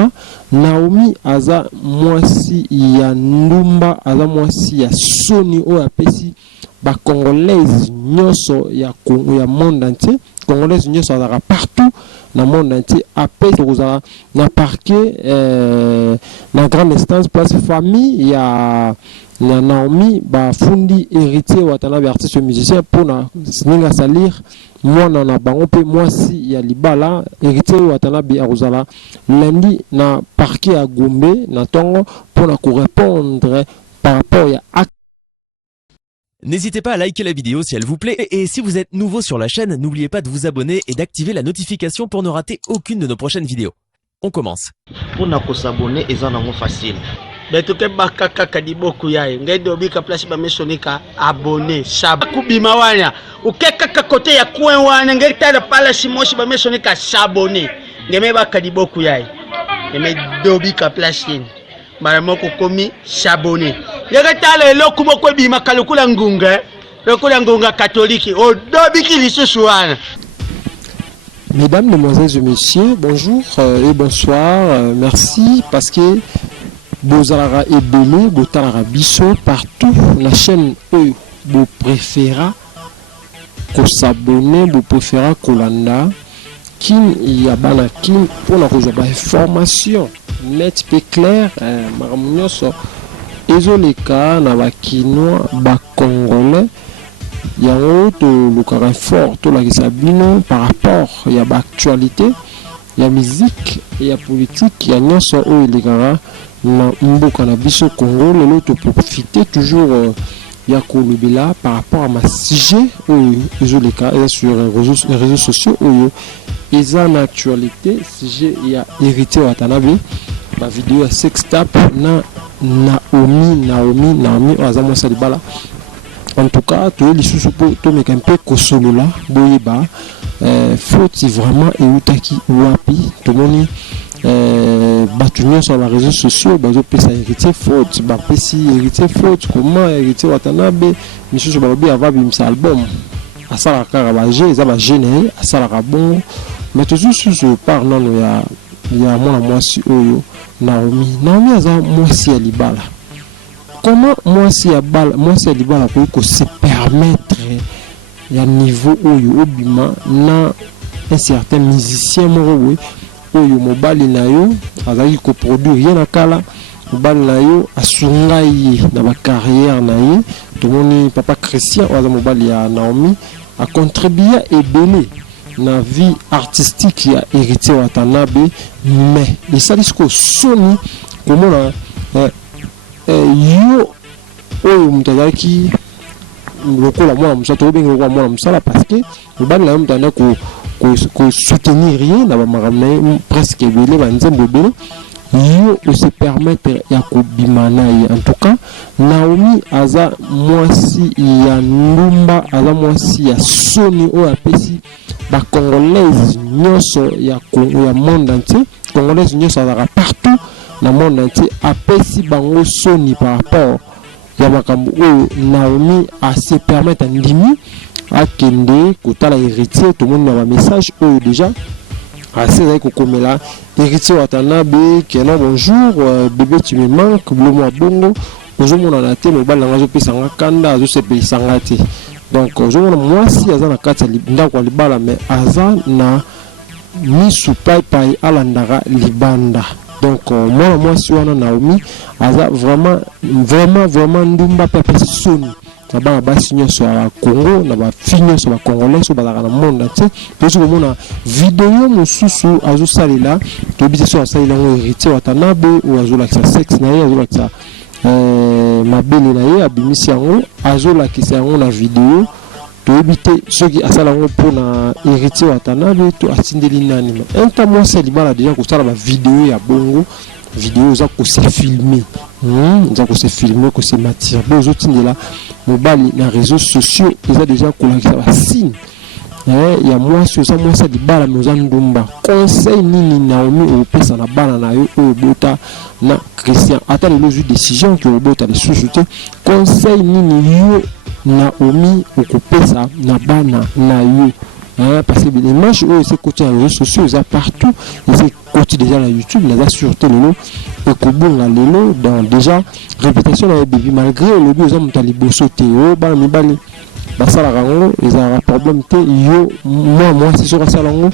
cas, Naomi aza mwasi ya ndumba, aza mwasi ya soni o apesi ba congolaise nyoso ya monde entier. Congolaise nyoso azaka partout dans le monde entier. Apesi kozala na parquet na grande instance place famille ya Naomi ba fundi héritier watana ba artiste musicien pour na ninga salir mwana na bango pe mwasi ya libala héritier watana bi aruzala lundi na parquet à Gombe na tongo pour na répondre par rapport à acte. N'hésitez pas à liker la vidéo si elle vous plaît et si vous êtes nouveau sur la chaîne, n'oubliez pas de vous abonner et d'activer la notification pour ne rater aucune de nos prochaines vidéos. On commence. Pour ne s'abonner, c'est facile. Betoke bakaka kadiboku yae ngedo bika place ba mesonika abonné sabu bima wana ukeka kote ya kwen wana ngeta da pala simoshi ba mesonika s'abonner ngeme ba kadiboku yae ngeme dobika place yin mara moko komi s'abonner ngeta le lokubo ko bima kalukula ngunga catholique o dobiki lisusu wana. Mesdames, Mesdemoiselles et Messieurs, bonjour et bonsoir. Merci parce que Bozalara et Belé, Botalara Bisso, partout, la chaîne où vous préférez qu'on s'abonne, vous préférez qu'on landa, kin yabanakin pour la information net et claire, maramunyoso, ezoleka na bakinois, bakongolais, yango to lukara fort to la kisabino par rapport ya actualité, ya musique, ya politique, ya nyoso o ilikara na mboka na biso Congo lelo to profiter toujours ya kolobela par rapport à ma sujet ou ezoleka sur les réseaux sociaux ou eza na actualité sujet ya Heritier watanabe ba vidéo ya sextape na Naomi azamo salibala. En tout cas to lisusu po to meka mpe kosolola boyeba faut vraiment eutaki wapi tomoni batunion sur les réseaux sociaux, bazo pesa héritier faute, ba pesi héritier faute, comment héritier watanabe, monsieur Balobi ava bimsa album. Asala karabaje, za ba gene, asala bon. Mais toujours sur par non ya mona mwasi oyo Naomi aza mwasi ya libala. Comment mwasi ya libala ko se permettre ya niveau oyo obima na un certain musicien moro oyo mobali na yo azali ko produire rien akala mobali na yo asungai na ba carrière na ye tomoni papa Christian oza mobali ya Naomi a contribué ebele na vie artistique ya Heritier watanabe mais esalisko soni komona yo oyo mutazaki lokola mwana musala tobengi lokola mwana musala parce que mobali na yo mutana ko soutenir rien na ba presque belé ba nzembo belé yo se permettre ya ko bimana. En tout cas Naomi aza mwasi ya ndumba, aza mwasi ya soni o apesi ba congolaise nyoso ya monde entier. Congolaise nyoso azaka partout na monde entier apesi bango soni par rapport ya makambo o Naomi a se permettre ndimi akende kotala héritier tout le monde a un message ou déjà assez avec komela héritier watanabe kena bonjour bébé tu me manques le mois bongo aujourd'hui on a été mobile na zo pesa ngakanda zo se pesa ngati donc aujourd'hui moi si aza na kati ndako ya libala mais aza na misu pai alandara libanda. Donc moi si wana Naomi aza vraiment ndumba pepe soni na ba basi nyoso ya Congo na ba finyo so ba congolais so ba na monde entier parce que mona vidéo mususu azo salela to bise so salela ngo Heritier watanabe ou azo la sexe na ye azo la mabele na ye abimisi yango azo la kisa yango na vidéo to ebite soki asala ngo pona Heritier watanabe to atindeli nani enta moi c'est libala déjà ko sala ba vidéo ya bongo vidéo za ko se filmer za ko se filmer ko se matière bozo tindela mobali na réseaux sociaux ils a déjà kolakisa ba signe ya moi sur ça moi ça libala moza ndumba conseil nini Naomi o pesa na bana na yo o bota na Christian ata le logique décision que o bota les sous-souté conseil nini yo Naomi o ko pesa na bana na yo parce que l'image c'est côté les réseaux sociaux ils partout et c'est côté déjà la YouTube là sur télélo et kobon la lelo dans déjà réputation la bébé malgré le but aux hommes talibo sauté oh ba mi balé ba sala rango ils ont un problème te yo moi c'est sur ça lango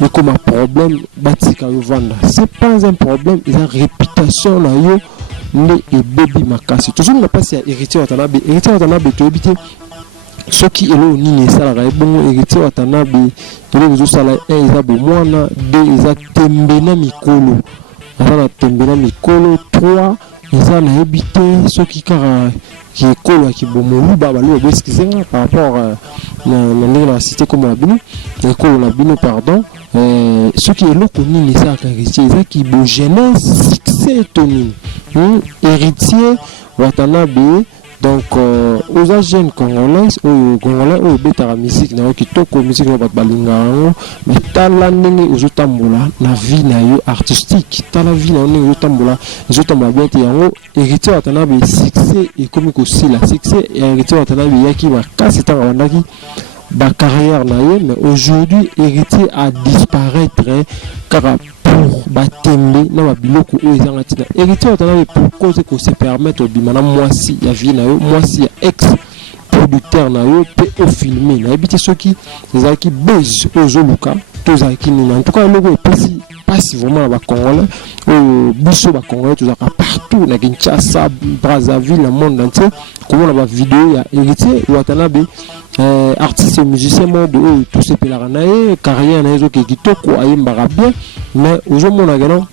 mais comme un problème batika yo vanda c'est pas un problème ils ont réputation là yo mais et bébé makasi toujours n'a pas c'est héritier watanabe to habiter ce qui est là ni ça la bon héritier watanabe les sala eza bo mwana de eza tembena mikolo eza tembena mikolo 3 eza na habité ce qui kara qui est kolo qui bomolu ba lo beskizenga par rapport na la cité comme la bino école la bino pardon ce qui est là ni ça héritier eza qui bo jeunesse succès tonine héritier watanabe donc aux jeunes congolais au beta musique na kitoko musique na balinga mais tala ndenge ozotambola na vie na yo artistique tala vie na ndenge ozotambola bien te yango héritier watanabe succès et comme ko sila succès et héritier watanabe yaki ba kasi tanga bandaki ba carrière na ye mais aujourd'hui héritier a disparaître car pour batembe na babiloko o ezanga tina héritier watanabe pour cause que se permettre obimana mwasi ya vie na yo mwasi ya ex producteur na yo pe au filmer na habité soki ezaki buzz ozoluka tozaki ni en tout cas logo passe vraiment à Congolais biso ba Congolais tozaka partout na Kinshasa Brazzaville le monde entier comment la vidéo ya héritier watanabe artiste et musicien mode tout ce pelaranae carrière na ezo kitoko ayembaka bien mais ozomona gano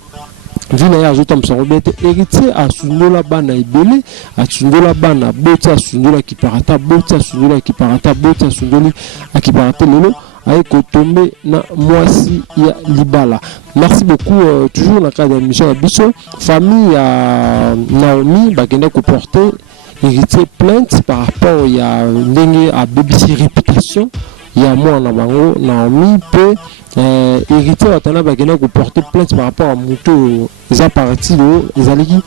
vina ya zotam sorobete héritier asundola bana ebele asundola bana boti asundola kiparata boti asundola kiparata boti asundoli akiparata lelo ayeko tomber na mwasi ya libala. Merci beaucoup toujours na cadre de l'émission biso famille ya Naomi bakende ko porter héritier plainte par rapport ya ndenge a BBC réputation ya mwana bango Naomi pe héritier watanabe bakende ko porter plainte par rapport à moto eza parti do ezaliki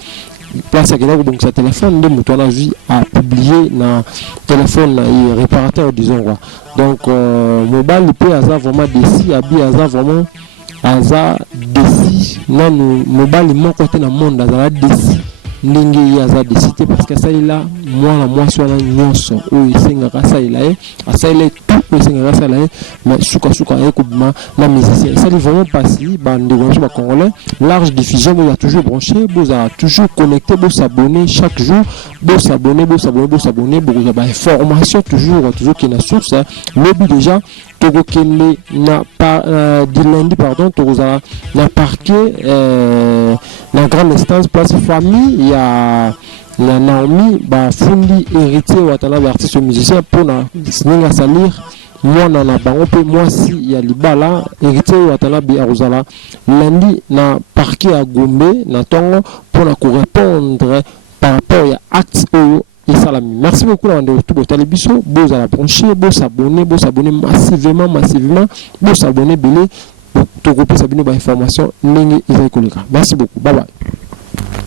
place à donc sa téléphone de moto na vie a publié na téléphone et réparateur disons quoi donc mobile peut avoir vraiment déci abi avoir vraiment aza déci non mobile mon côté na monde aza déci ndenge yaza décité parce que ça il a moi soit nyonso o isenga ça il a ça il est tout isenga ça là mais suka ekubima na musicien ça il vraiment passé bande de ba congolais large diffusion vous a toujours branché vous a toujours connecté vous s'abonner chaque jour vous s'abonner vous avez information toujours qui na source le but déjà Togo Kende na du lundi pardon Togo na parquet la grande instance place famille il y a la Naomi ba fundi héritier watanabe artiste musicien pour na singa salir moi na bango pe moi si ya libala héritier watanabe arozala lundi na parquet à Gombe na tongo pour na répondre par rapport à acte et salami. Merci beaucoup de tout votre télévision. Vous allez brancher, vous abonner massivement, vous abonner belé, pour grouper s'abonner par information. Merci beaucoup. Bye bye.